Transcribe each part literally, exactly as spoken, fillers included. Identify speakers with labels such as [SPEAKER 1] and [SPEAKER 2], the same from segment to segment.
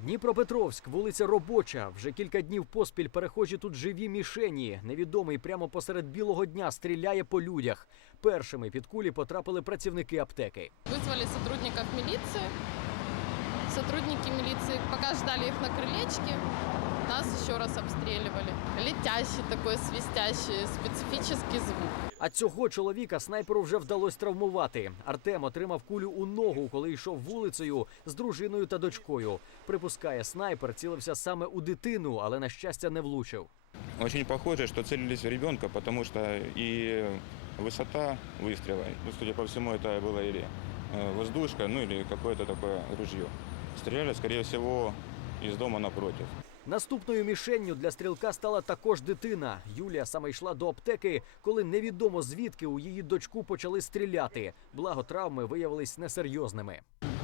[SPEAKER 1] Дніпропетровськ, вулиця Робоча. Вже кілька днів поспіль перехожі тут живі мішені. Невідомий прямо посеред білого дня стріляє по людях. Першими під кулі потрапили працівники аптеки.
[SPEAKER 2] Вызвали сотрудников милиции. Сотрудники милиции, пока ждали их на крылечке, нас еще раз обстреливали. Летящий такой, свистящий, специфический звук.
[SPEAKER 1] А цього чоловіка снайперу вже вдалося травмувати. Артем отримав кулю у ногу, коли йшов вулицею з дружиною та дочкою. Припускає, снайпер цілився саме у дитину, але, на щастя, не влучив.
[SPEAKER 3] Очень похоже, что целились в ребенка, потому что и высота выстрела, ну, судя по всему, это была или воздушка, ну или какое-то такое ружье. Стреляли, скорее всего, из дома напротив.
[SPEAKER 1] Наступною мішенню для стрілка стала також дитина. Юлія саме йшла до аптеки, коли невідомо звідки у її дочку почали стріляти. Благо, травми виявились несерйозними.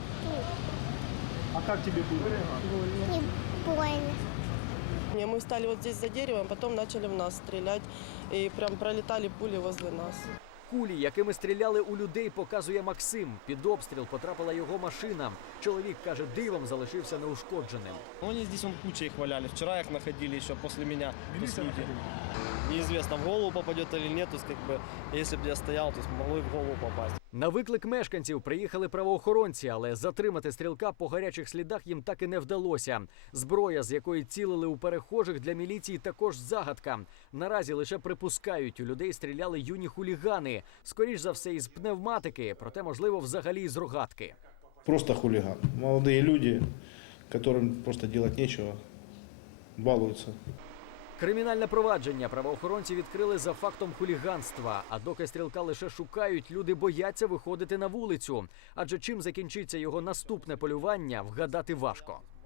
[SPEAKER 4] А как тебе было?
[SPEAKER 5] Не больно.
[SPEAKER 6] Не, Мы встали вот здесь за деревом, потом начали в нас стрелять, и прям пролетали пули возле нас.
[SPEAKER 1] Кулі, якими стріляли у людей, показує Максим. Під обстріл потрапила його машина. Чоловік, каже, дивом залишився неушкодженим.
[SPEAKER 4] Они здесь вон кучей их валяли. Вчера их находили еще после меня. То есть люди. Неизвестно, в голову попадет или нет. То есть, как бы, если бы я стоял, то есть могло и в голову попасть.
[SPEAKER 1] На виклик мешканців приїхали правоохоронці, але затримати стрілка по гарячих слідах їм так і не вдалося. Зброя, з якої цілили у перехожих, для міліції також загадка. Наразі лише припускають, у людей стріляли юні хулігани. Скоріш за все із пневматики, проте, можливо, взагалі із рогатки.
[SPEAKER 7] Просто хулиган. Молодые люди, которым просто делать нечего, балуются.
[SPEAKER 1] Кримінальне провадження правоохоронці відкрили за фактом хуліганства. А доки стрілка лише шукають, люди бояться виходити на вулицю. Адже чим закінчиться його наступне полювання, вгадати важко.